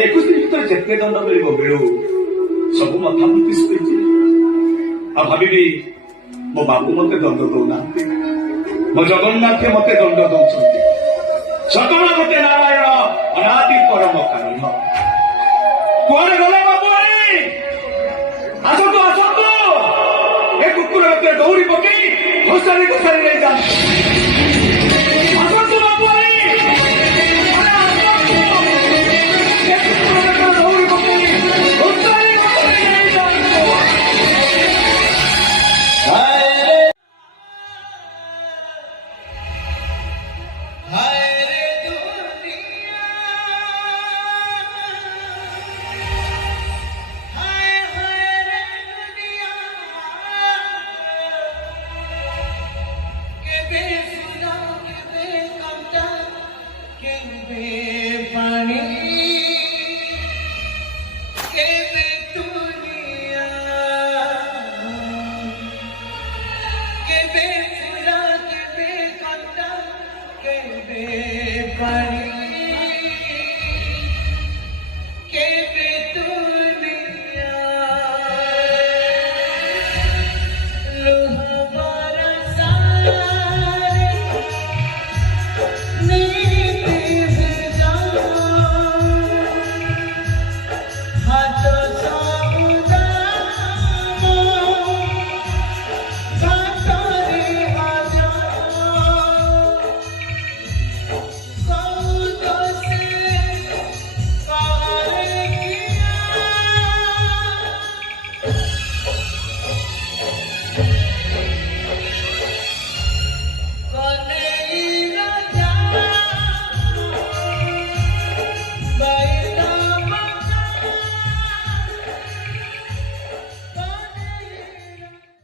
ଏକୋଇଶ ଦିନ ଭିତରେ ଯେତେ ଦଣ୍ଡ ମିଳିବ ମିଳୁ, ସବୁ ମଥାମତି ଶୋଇଛି। ଆଉ ଭାବିବି ମୋ ବାବୁ ମତେ ଦଣ୍ଡ ଦଉନାହାନ୍ତି, ମୋ ଜଗନ୍ନାଥ ମତେ ଦଣ୍ଡ ଦଉଛନ୍ତି। ସତମ ଗୋଟେ ନାରାୟଣ ଅନାଦି ପରମ କାରଣ। କୁଆଡେ ଗଲେ ବାବୁ? ଆସନ୍ତୁ ଆସନ୍ତୁ, ଏ କୁକୁର ଭିତରେ ଦୌଡ଼ି ପକେଇ ଘୋଷାରି ଘୋଷାରି ନେଇଯାଆନ୍ତୁ। ଆସନ୍ତୁ ବାବୁ, ଦୌଡ଼ି ପକେଇ ଘୋଷାରି ଘୋଷାରି ନେଇଯାଆନ୍ତୁ। Bye.